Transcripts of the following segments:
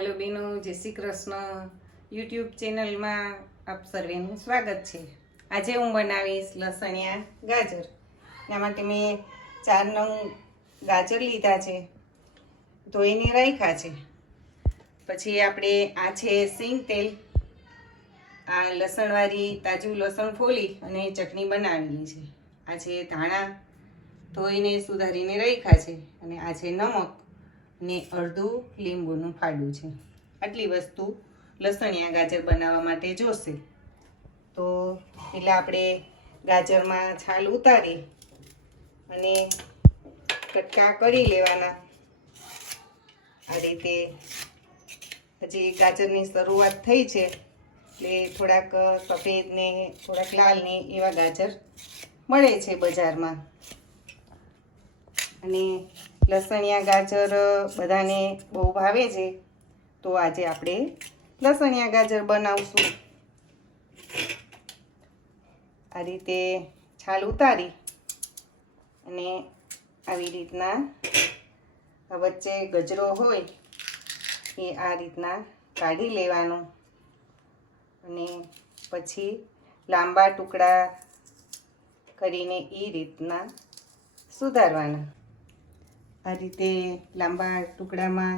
હાલો બેનો જય શ્રી કૃષ્ણ યુટ્યુબ ચેનલમાં આપ સર્વેનું સ્વાગત છે. આજે હું બનાવીશ લસણિયા ગાજર. એના માટે મેં ચાર નંગ ગાજર લીધા છે. ધોઈને રાખ્યા છે. પછી આપણે આ છે સિંગ તેલ. આ લસણવાળી તાજું લસણ ફોલી અને ચટણી બનાવેલી છે. આ છે ધાણા ધોઈને સુધારીને રાખ્યા છે. અને આ છે નમક. ને અડધું લીંબુનું ફાડું છે. આટલી વસ્તુ લસણિયા ગાજર બનાવવા માટે જોશે. તો એટલે આપણે ગાજરમાં છાલ ઉતારી અને કટકા કરી લેવાના. આ રીતે હજી ગાજરની શરૂઆત થઈ છે. એટલે થોડાક સફેદ ને થોડાક લાલ ને એવા ગાજર મળે છે બજારમાં. અને લસણિયા ગાજર બધાને બહુ ભાવે છે. તો આજે આપણે લસણિયા ગાજર બનાવશું. આ રીતે છાલ ઉતારી અને આવી રીતના વચ્ચે ગજરો હોય એ આ રીતના કાઢી લેવાનો. અને પછી લાંબા ટુકડા કરીને એ રીતના સુધારવાના. આ રીતે લાંબા ટુકડામાં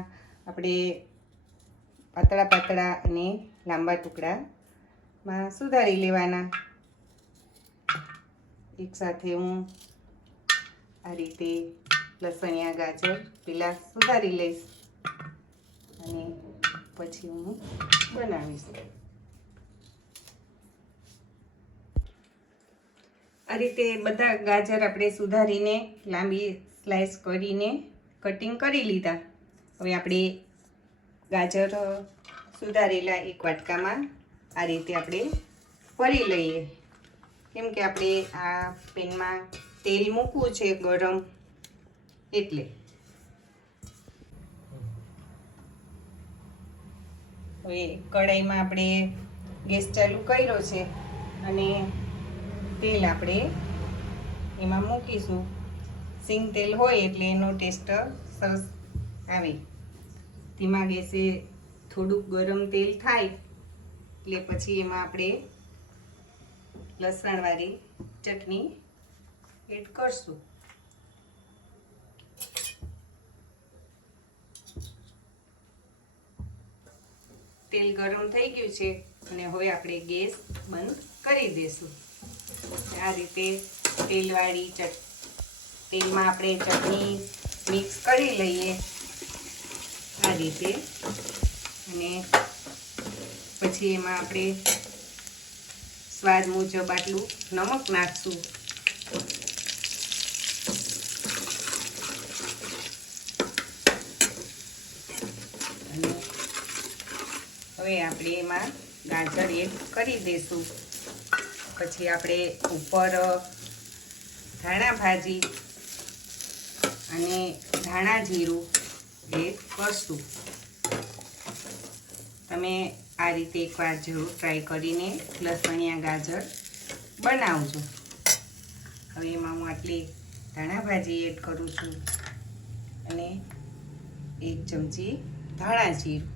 આપણે પાતળા પાતળા અને લાંબા ટુકડામાં સુધારી લેવાના. એકસાથે હું આ રીતે લસણિયા, ગાજર પેલા સુધારી લઈશ અને પછી હું બનાવીશ. આ રીતે બધા ગાજર આપણે સુધારીને લાંબી સ્લાઇસ કરીને કટિંગ કરી લીધા. હવે આપણે ગાજર સુધારેલા એક વાટકામાં આ રીતે આપણે ભરી લઈએ. કેમ કે આપણે આ પેનમાં તેલ મૂકવું છે ગરમ એટલે. હવે કઢાઈમાં આપણે ગેસ ચાલુ કર્યો છે અને તેલ આપણે એમાં મૂકીશું. સિંગ તેલ હોય એટલે એનો ટેસ્ટ સરસ આવે. ધીમા ગેસે થોડુંક ગરમ તેલ થાય એટલે પછી એમાં આપણે લસણવાળી ચટણી એડ કરશું. તેલ ગરમ થઈ ગયું છે અને હવે આપણે ગેસ બંધ કરી દઈશું આ રીતે તેલવાળી ચટ તેલમાં આપણે ચટણી મિક્સ કરી લઈએ આ રીતે. અને પછી એમાં આપણે સ્વાદ મુજબ આટલું નમક નાખશું. અને હવે આપણે એમાં ગાજર એડ કરી દઈશું પછી આપણે ઉપર ધાણા ભાજી અને ધાણા જીરું એડ કરશું તમે આ રીતે એકવાર જરૂર ટ્રાય કરીને લસણિયા ગાજર બનાવજો. હવે એમાં હું આટલી ધાણા ભાજી એડ કરું છું અને એક ચમચી ધાણા જીરું.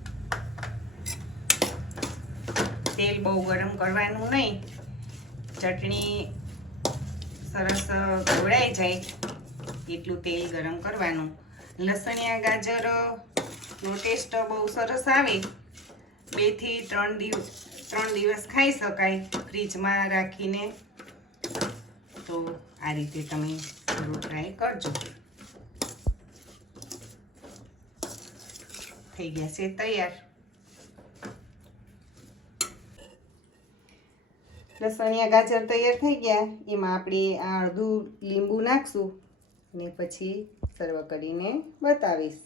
તેલ બહુ ગરમ કરવાનું નહીં. ચટણી સરસ ઘોળાઈ જાય. એટલું તેલ ગરમ કરવાનું. લસણિયા ગાજરનો ટેસ્ટ બહુ સરસ આવે. બેથી ત્રણ દિવસ ત્રણ દિવસ ખાઈ શકાય ફ્રીજમાં રાખીને. તો આ રીતે તમે જરૂર ટ્રાય કરજો. થઈ ગયા છે તૈયાર. લસણિયા, ગાજર તૈયાર થઈ ગયા. એમાં આપણે આ અડધું લીંબુ નાખશું. અને પછી સર્વ કરીને બતાવીશ.